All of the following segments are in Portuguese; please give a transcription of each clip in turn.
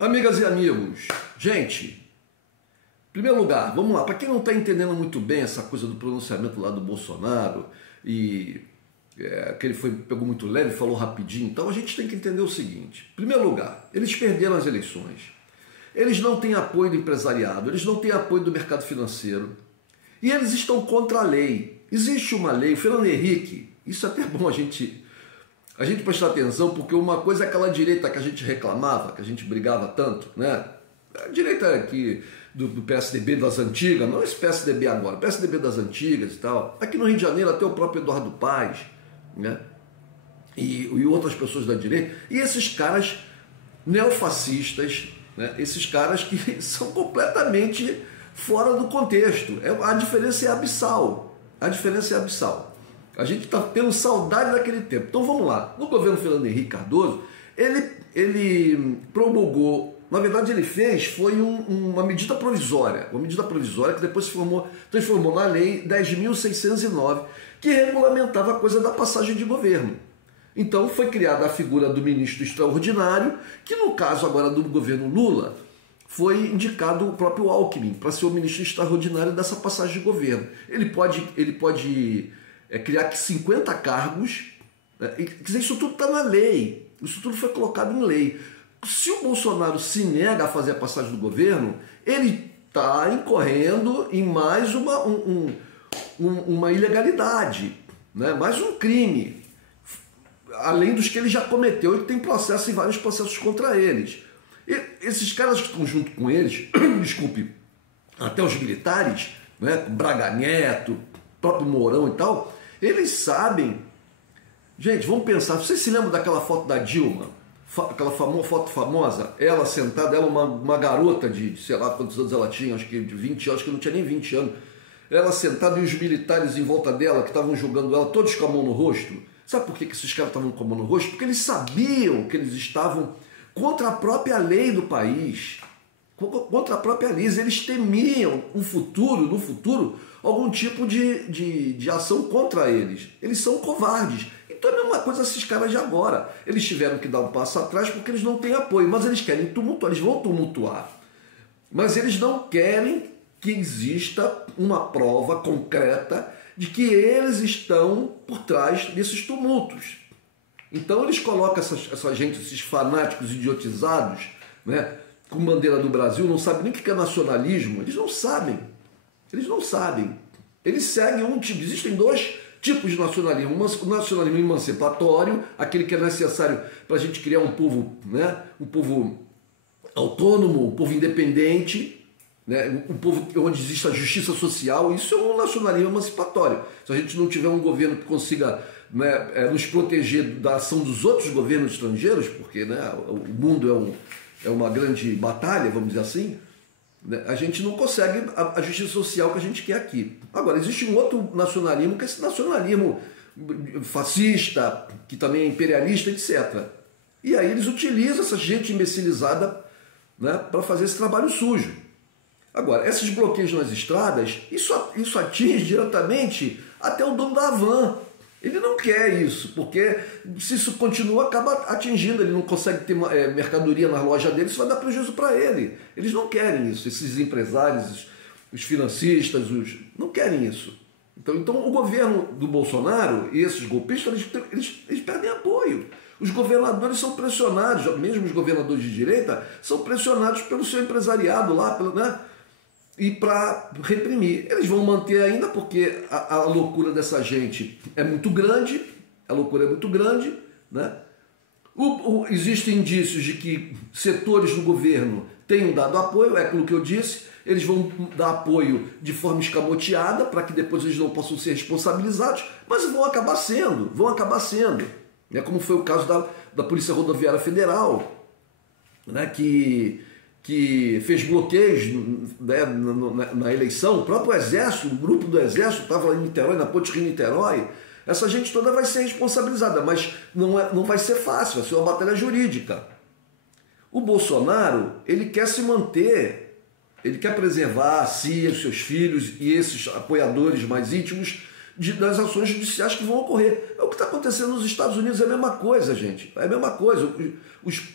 Amigas e amigos, gente, em primeiro lugar, vamos lá, para quem não está entendendo muito bem essa coisa do pronunciamento lá do Bolsonaro e que ele pegou muito leve, falou rapidinho, então a gente tem que entender o seguinte: em primeiro lugar, eles perderam as eleições, eles não têm apoio do empresariado, eles não têm apoio do mercado financeiro e eles estão contra a lei. Existe uma lei, o Fernando Henrique, isso é até bom a gente prestar atenção, porque uma coisa é aquela direita que a gente reclamava, que a gente brigava tanto, né? A direita aqui do PSDB das antigas, não esse PSDB agora, PSDB das antigas e tal. Aqui no Rio de Janeiro até o próprio Eduardo Paes, né? E outras pessoas da direita. E esses caras neofascistas, né? Esses caras que são completamente fora do contexto. A diferença é abissal. A diferença é abissal. A gente está tendo saudade daquele tempo. Então vamos lá. No governo Fernando Henrique Cardoso, ele promulgou, na verdade ele foi uma medida provisória. Uma medida provisória que depois se transformou na lei 10.609, que regulamentava a coisa da passagem de governo. Então foi criada a figura do ministro extraordinário, que no caso agora do governo Lula, foi indicado o próprio Alckmin para ser o ministro extraordinário dessa passagem de governo. Ele pode criar 50 cargos, né? Quer dizer, isso tudo está na lei, isso tudo foi colocado em lei. Se o Bolsonaro se nega a fazer a passagem do governo, ele está incorrendo em mais uma ilegalidade, né? Mais um crime, além dos que ele já cometeu e tem processo e vários processos contra eles. E esses caras que estão junto com eles, desculpe, até os militares, né? Braga Neto, próprio Mourão e tal, eles sabem. Gente, vamos pensar, vocês se lembram daquela foto da Dilma? Aquela foto famosa, ela sentada, ela uma garota de sei lá quantos anos ela tinha, acho que de 20 anos, acho que não tinha nem 20 anos. Ela sentada e os militares em volta dela, que estavam julgando ela, todos com a mão no rosto. Sabe por que esses caras estavam com a mão no rosto? Porque eles sabiam que eles estavam contra a própria lei do país. Contra a própria lei. Eles temiam no futuro, algum tipo de ação contra eles. Eles são covardes. Então é a mesma coisa esses caras de agora. Eles tiveram que dar um passo atrás porque eles não têm apoio, mas eles querem tumultuar, eles vão tumultuar. Mas eles não querem que exista uma prova concreta de que eles estão por trás desses tumultos. Então eles colocam essa gente, esses fanáticos idiotizados, né, com bandeira do Brasil, não sabem nem o que é nacionalismo, eles não sabem. Eles não sabem. Eles seguem um tipo. Existem dois tipos de nacionalismo. O nacionalismo emancipatório, aquele que é necessário para a gente criar um povo, né? Um povo autônomo, um povo independente, né? Um povo onde existe a justiça social. Isso é um nacionalismo emancipatório. Se a gente não tiver um governo que consiga, né, nos proteger da ação dos outros governos estrangeiros, porque, né, o mundo é uma grande batalha, vamos dizer assim, a gente não consegue a justiça social que a gente quer aqui. Agora, existe um outro nacionalismo, que é esse nacionalismo fascista, que também é imperialista, etc. E aí eles utilizam essa gente imbecilizada, né, para fazer esse trabalho sujo. Agora, esses bloqueios nas estradas, isso atinge diretamente até o dono da van. Ele não quer isso, porque se isso continua, acaba atingindo, ele não consegue ter mercadoria na loja dele, isso vai dar prejuízo para ele. Eles não querem isso, esses empresários, os financistas, não querem isso. Então o governo do Bolsonaro e esses golpistas, eles perdem apoio. Os governadores são pressionados, mesmo os governadores de direita, são pressionados pelo seu empresariado lá, né? E para reprimir. Eles vão manter ainda porque a loucura dessa gente é muito grande, a loucura é muito grande, né? Existem indícios de que setores do governo tenham dado apoio, é aquilo que eu disse, eles vão dar apoio de forma escamoteada para que depois eles não possam ser responsabilizados, mas vão acabar sendo, né? Como foi o caso da Polícia Rodoviária Federal, né? Que fez bloqueios, né, na eleição. O próprio Exército, o grupo do Exército estava lá em Niterói, na Ponte Rio-Niterói. Essa gente toda vai ser responsabilizada, mas não vai ser fácil, vai ser uma batalha jurídica. O Bolsonaro, ele quer se manter, ele quer preservar a si, os seus filhos e esses apoiadores mais íntimos das ações judiciais que vão ocorrer. É o que está acontecendo nos Estados Unidos, é a mesma coisa, gente. É a mesma coisa.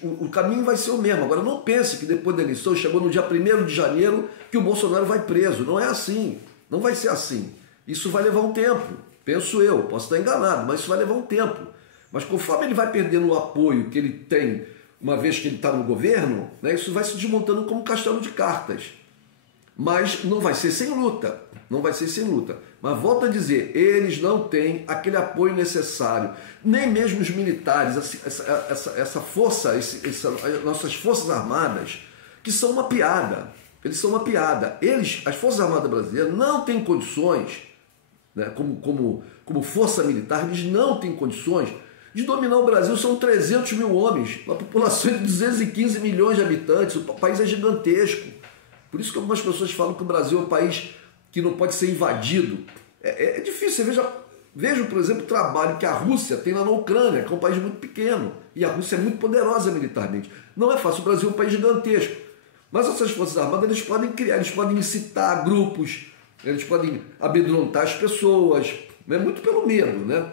O caminho vai ser o mesmo. Agora, não pense que depois da eleição, chegou no dia 1º de janeiro, que o Bolsonaro vai preso. Não é assim. Não vai ser assim. Isso vai levar um tempo. Penso eu. Posso estar enganado, mas isso vai levar um tempo. Mas conforme ele vai perdendo o apoio que ele tem, uma vez que ele está no governo, né, isso vai se desmontando como um castelo de cartas. Mas não vai ser sem luta. Não vai ser sem luta. Mas volto a dizer, eles não têm aquele apoio necessário. Nem mesmo os militares, essa força, nossas Forças Armadas, que são uma piada. Eles são uma piada. As Forças Armadas brasileiras não têm condições, né, como força militar, eles não têm condições de dominar o Brasil. São 300 mil homens, uma população de 215 milhões de habitantes, o país é gigantesco. Por isso que algumas pessoas falam que o Brasil é um país que não pode ser invadido. É difícil. Você veja, por exemplo, o trabalho que a Rússia tem lá na Ucrânia, que é um país muito pequeno, e a Rússia é muito poderosa militarmente. Não é fácil, o Brasil é um país gigantesco. Mas essas Forças Armadas, eles podem criar, eles podem incitar grupos, eles podem amedrontar as pessoas, né? Muito pelo medo, né?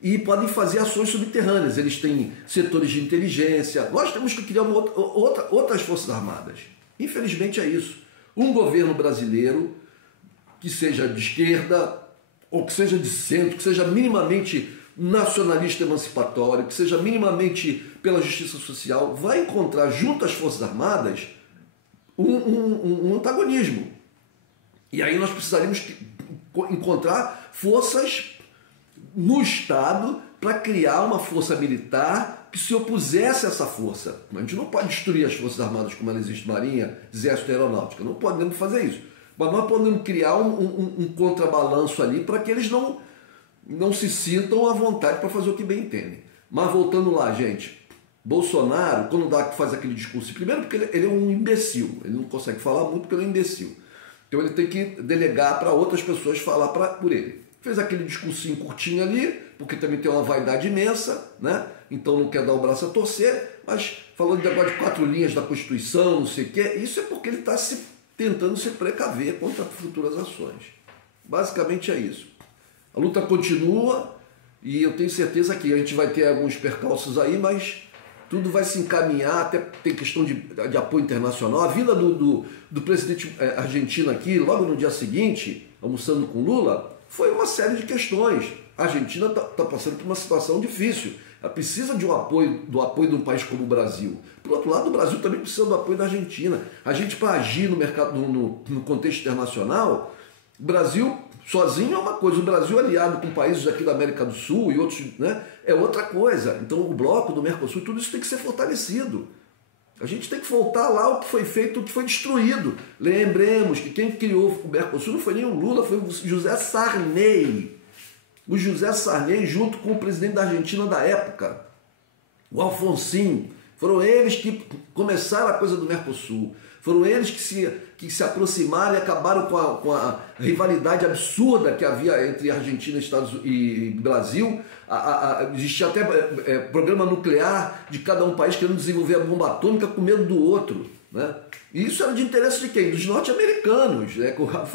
E podem fazer ações subterrâneas. Eles têm setores de inteligência. Nós temos que criar outras Forças Armadas. Infelizmente é isso. Um governo brasileiro que seja de esquerda, ou que seja de centro, que seja minimamente nacionalista emancipatório, que seja minimamente pela justiça social, vai encontrar junto às Forças Armadas um antagonismo. E aí nós precisaríamos encontrar forças no Estado para criar uma força militar que se opusesse a essa força. A gente não pode destruir as Forças Armadas como ela existe, Marinha, Exército e Aeronáutica. Não podemos fazer isso. Mas nós podemos criar um contrabalanço ali para que eles não se sintam à vontade para fazer o que bem entendem. Mas voltando lá, gente, Bolsonaro, quando faz aquele discurso, primeiro porque ele é um imbecil, ele não consegue falar muito porque ele é um imbecil. Então ele tem que delegar para outras pessoas falar por ele. Fez aquele discursinho curtinho ali, porque também tem uma vaidade imensa, né? Então não quer dar o braço a torcer, mas falando de agora de 4 linhas da Constituição, não sei o quê, isso é porque ele está tentando se precaver contra futuras ações. Basicamente é isso. A luta continua e eu tenho certeza que a gente vai ter alguns percalços aí, mas tudo vai se encaminhar, até tem questão de apoio internacional. A vinda do presidente argentino aqui, logo no dia seguinte, almoçando com Lula, foi uma série de questões. A Argentina está passando por uma situação difícil. Ela precisa do apoio de um país como o Brasil. Por outro lado, o Brasil também precisa do apoio da Argentina. A gente, para agir no mercado, no contexto internacional, o Brasil sozinho é uma coisa, o Brasil aliado com países aqui da América do Sul e outros, né, é outra coisa. Então o bloco do Mercosul, tudo isso tem que ser fortalecido. A gente tem que voltar lá o que foi feito, o que foi destruído. Lembremos que quem criou o Mercosul não foi nem o Lula, foi o José Sarney. O José Sarney junto com o presidente da Argentina da época, o Alfonsín. Foram eles que começaram a coisa do Mercosul. Foram eles que se aproximaram e acabaram com a rivalidade absurda que havia entre Argentina e Brasil. Existia até programa nuclear de cada um país querendo desenvolver a bomba atômica com medo do outro, né? E isso era de interesse de quem? Dos norte-americanos, né? O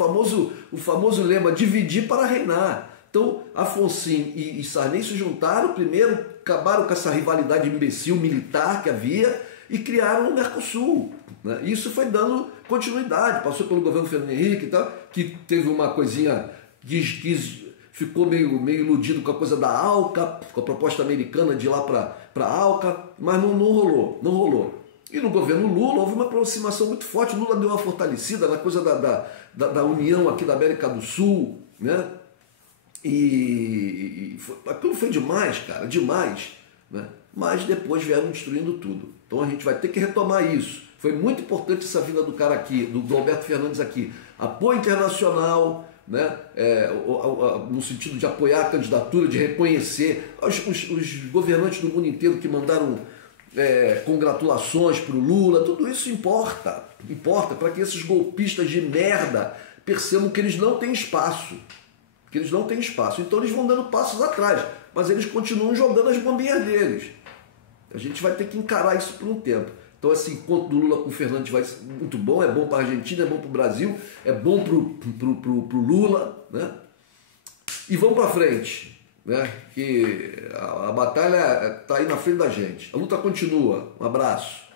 famoso lema, dividir para reinar. Então, Alfonsín e Sarney se juntaram primeiro, acabaram com essa rivalidade imbecil militar que havia e criaram o Mercosul, né? Isso foi dando continuidade, passou pelo governo Fernando Henrique e tal, que teve uma coisinha, ficou meio iludido com a coisa da ALCA, com a proposta americana de ir lá para a ALCA, mas não rolou. E no governo Lula houve uma aproximação muito forte, Lula deu uma fortalecida na coisa da união aqui da América do Sul, né? Aquilo foi demais, cara, demais, né? Mas depois vieram destruindo tudo. Então a gente vai ter que retomar isso. Foi muito importante essa vinda do cara aqui, do Alberto Fernandes aqui. Apoio internacional, né? No sentido de apoiar a candidatura, de reconhecer os governantes do mundo inteiro que mandaram congratulações para o Lula. Tudo isso importa para que esses golpistas de merda percebam que eles não têm espaço. Então eles vão dando passos atrás, mas eles continuam jogando as bombinhas deles. A gente vai ter que encarar isso por um tempo. Então esse encontro do Lula com o Fernandes vai ser muito bom, é bom para a Argentina, é bom para o Brasil, é bom para o Lula, né? E vamos para frente, né? Que a batalha está aí na frente da gente. A luta continua. Um abraço.